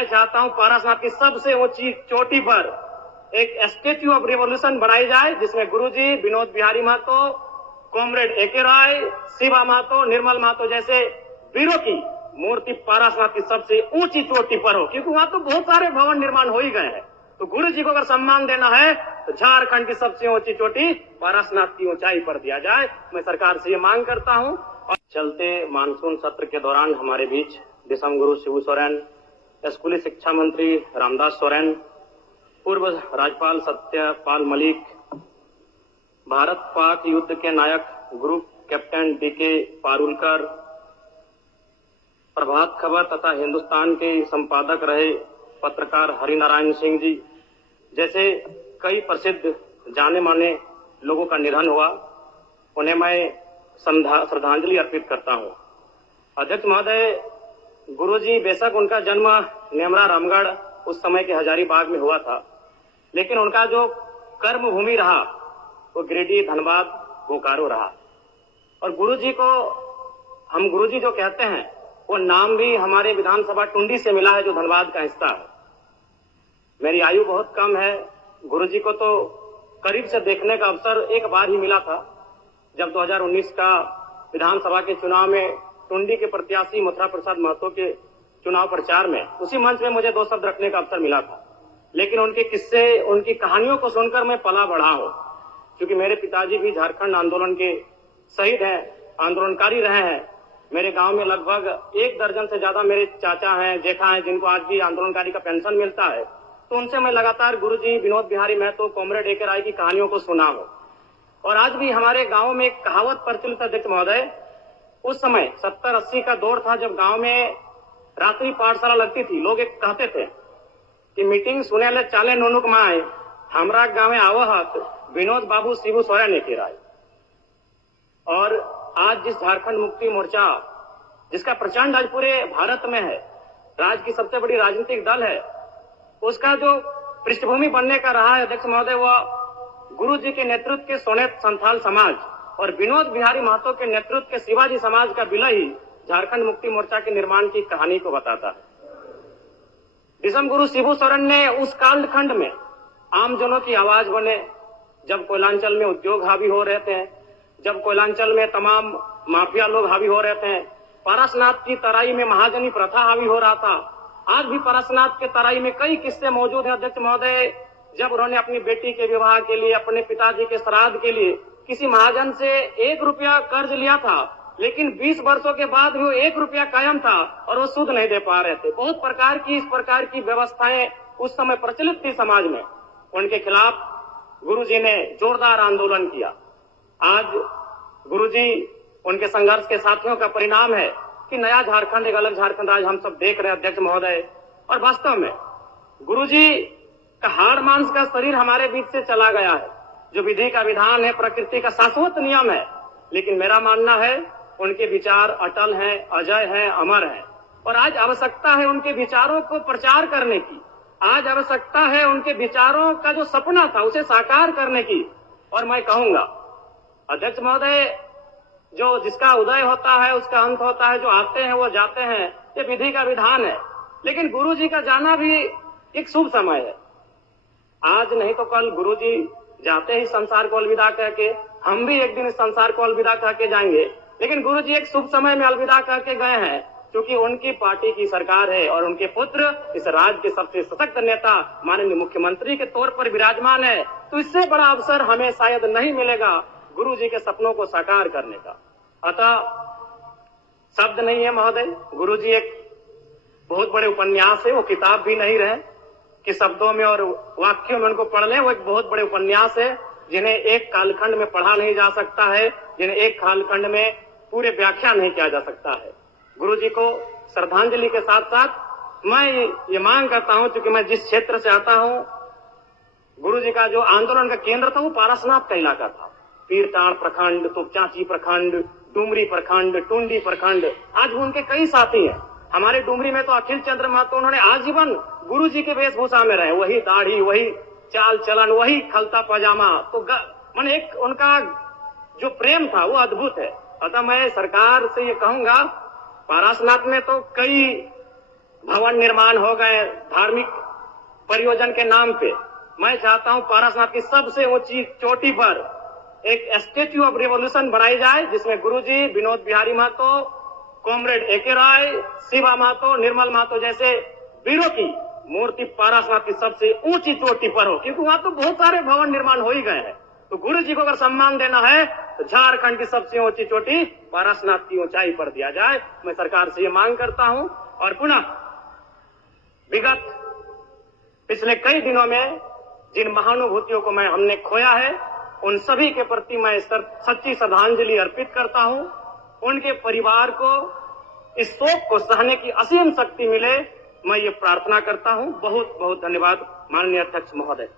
मैं चाहता हूं पारसनाथ की सबसे ऊंची चोटी पर एक स्टैच्यू ऑफ रिवॉल्यूशन बनाई जाए, जिसमें गुरुजी, विनोद बिहारी महतो, कॉमरेड एके राय, शिवा महतो, निर्मल महतो जैसे वीरों की मूर्ति पारसनाथ की सबसे ऊंची चोटी पर हो, क्योंकि वहां तो बहुत सारे भवन निर्माण हो ही गए हैं। तो गुरु जी को अगर सम्मान देना है तो झारखंड की सबसे ऊंची चोटी पारसनाथ की ऊंचाई पर दिया जाए। मैं सरकार से ये मांग करता हूं। और चलते मानसून सत्र के दौरान हमारे बीच दिसम गुरु शिबू सोरेन, स्कूली शिक्षा मंत्री रामदास सोरेन, पूर्व राज्यपाल सत्यपाल मलिक, भारत पाक युद्ध के नायक group captain DK Parulkar, Prabhat Khabar तथा हिंदुस्तान के संपादक रहे पत्रकार हरिनारायण सिंह जी जैसे कई प्रसिद्ध जाने माने लोगों का निधन हुआ, उन्हें मैं श्रद्धांजलि अर्पित करता हूं। अध्यक्ष महोदय, गुरुजी बेशक उनका जन्म नेमरा रामगढ़ उस समय के हजारीबाग में हुआ था, लेकिन उनका जो कर्म भूमि रहा वो गिरिडीह, धनबाद, बोकारो रहा। और गुरुजी को हम गुरुजी जो कहते हैं वो नाम भी हमारे विधानसभा टुंडी से मिला है, जो धनबाद का हिस्सा है। मेरी आयु बहुत कम है, गुरुजी को तो करीब से देखने का अवसर एक बार ही मिला था, जब 2019 का विधानसभा के चुनाव में टुंडी के प्रत्याशी मथुरा प्रसाद महतो के चुनाव प्रचार में उसी मंच में मुझे 2 शब्द रखने का अवसर मिला था। लेकिन उनके किस्से, उनकी कहानियों को सुनकर मैं पला बढ़ा हूं, क्योंकि मेरे पिताजी भी झारखंड आंदोलन के शहीद हैं, आंदोलनकारी रहे हैं। मेरे गांव में लगभग 1 दर्जन से ज्यादा मेरे चाचा हैं, जेठा हैं, जिनको आज भी आंदोलनकारी का पेंशन मिलता है। तो उनसे मैं लगातार गुरुजी, विनोद बिहारी महतो, कॉमरेड एके राय की कहानियों को सुना हूं। और आज भी हमारे गांव में एक कहावत प्रचलित, अध्यक्ष महोदय, उस समय 70-80 का दौर था जब गांव में रात्रि पाठशाला लगती थी। लोग एक कहते थे कि मीटिंग सुने ले चाले नोनुक माए, हमरा गांव में आवहत विनोद बाबू शिबू सोरेन एके राय। और आज जिस झारखंड मुक्ति मोर्चा, जिसका प्रचंड आज पूरे भारत में है, राज्य की सबसे बड़ी राजनीतिक दल है, उसका जो पृष्ठभूमि बनने का रहा है, अध्यक्ष महोदय, वह गुरु जी के नेतृत्व के सोनेत संथाल समाज और विनोद बिहारी महतो के नेतृत्व के शिवाजी समाज का विलय ही झारखंड मुक्ति मोर्चा के निर्माण की कहानी को बताता है। दिसम गुरु शिबू सोरेन ने उस कालखंड में आमजनों की आवाज बने, जब कोयलांचल में उद्योग हावी हो रहे थे, जब कोयलांचल में तमाम माफिया लोग हावी हो रहे थे, पारसनाथ की तराई में महाजनी प्रथा हावी हो रहा था। आज भी पारसनाथ के तराई में कई किस्से मौजूद हैं, अध्यक्ष महोदय, जब उन्होंने अपनी बेटी के विवाह के लिए, अपने पिताजी के श्राद्ध के लिए किसी महाजन से 1 रुपया कर्ज लिया था, लेकिन 20 वर्षों के बाद भी वो 1 रुपया कायम था और वो सूद नहीं दे पा रहे थे। बहुत प्रकार की इस प्रकार की व्यवस्थाएं उस समय प्रचलित थी समाज में। उनके खिलाफ गुरुजी ने जोरदार आंदोलन किया। आज गुरुजी, उनके संघर्ष के साथियों का परिणाम है कि नया झारखंड, एक अलग झारखंड आज हम सब देख रहे हैं, अध्यक्ष महोदय। और वास्तव में गुरुजी का हाड़ मांस का शरीर हमारे बीच से चला गया है। जो विधि का विधान है, प्रकृति का शाश्वत नियम है, लेकिन मेरा मानना है उनके विचार अटल हैं, अजय हैं, अमर हैं। और आज आवश्यकता है उनके विचारों को प्रचार करने की। आज आवश्यकता है उनके विचारों का जो सपना था उसे साकार करने की। और मैं कहूंगा, अध्यक्ष महोदय, जो जिसका उदय होता है उसका अंत होता है, जो आते हैं वो जाते हैं, ये विधि का विधान है। लेकिन गुरुजी का जाना भी एक शुभ समय है। आज नहीं तो कल गुरुजी जाते ही संसार को अलविदा कह के, हम भी एक दिन इस संसार को अलविदा कह के जाएंगे। लेकिन गुरुजी एक शुभ समय में अलविदा कह के गए हैं, क्योंकि उनकी पार्टी की सरकार है और उनके पुत्र इस राज्य के सबसे सशक्त नेता माननीय मुख्यमंत्री के तौर पर विराजमान है। तो इससे बड़ा अवसर हमें शायद नहीं मिलेगा गुरुजी के सपनों को साकार करने का। अतः शब्द नहीं है महोदय, गुरुजी एक बहुत बड़े उपन्यास है, वो किताब भी नहीं रहे कि शब्दों में और वाक्यों में उनको पढ़ लें। वो एक बहुत बड़े उपन्यास है, जिन्हें एक कालखंड में पढ़ा नहीं जा सकता है, जिन्हें एक कालखंड में पूरे व्याख्या नहीं किया जा सकता है। गुरुजी को श्रद्धांजलि के साथ साथ मैं ये मांग करता हूं, क्योंकि मैं जिस क्षेत्र से आता हूं, गुरुजी का जो आंदोलन का केंद्र था वो पारसनाथ का इलाका था। पीरटांड़ प्रखंड, तोपचांची प्रखंड, डुमरी प्रखंड, टुंडी प्रखंड, आज भी उनके कई साथी हैं। हमारे डुमरी में तो अखिल चंद्र महतो, उन्होंने आजीवन गुरुजी के वेशभूषा में रहे, वही दाढ़ी, वही चाल चलन, वही खलता पजामा। तो मन एक उनका जो प्रेम था वो अद्भुत है। अतः मैं सरकार से ये कहूंगा, पारसनाथ में तो कई भवन निर्माण हो गए धार्मिक परियोजन के नाम पे। मैं चाहता हूं पारसनाथ की सबसे ऊंची चोटी पर एक स्टेच्यू ऑफ रिवॉल्यूशन बनाई जाए, जिसमें गुरुजी, विनोद बिहारी महतो, कॉमरेड एके राय, शिवा महतो, निर्मल महतो जैसे वीरों की मूर्ति पारसनाथ की सबसे ऊंची चोटी पर हो, क्योंकि वहां तो बहुत सारे भवन निर्माण हो ही गए हैं। तो गुरु जी को अगर सम्मान देना है तो झारखंड की सबसे ऊंची चोटी पारसनाथ की ऊंचाई पर दिया जाए। मैं सरकार से ये मांग करता हूं। और पुनः विगत पिछले कई दिनों में जिन महानुभूतियों को हमने खोया है, उन सभी के प्रति मैं सच्ची श्रद्धांजलि अर्पित करता हूं। उनके परिवार को इस शोक को सहने की असीम शक्ति मिले, मैं ये प्रार्थना करता हूं। बहुत बहुत धन्यवाद माननीय अध्यक्ष महोदय।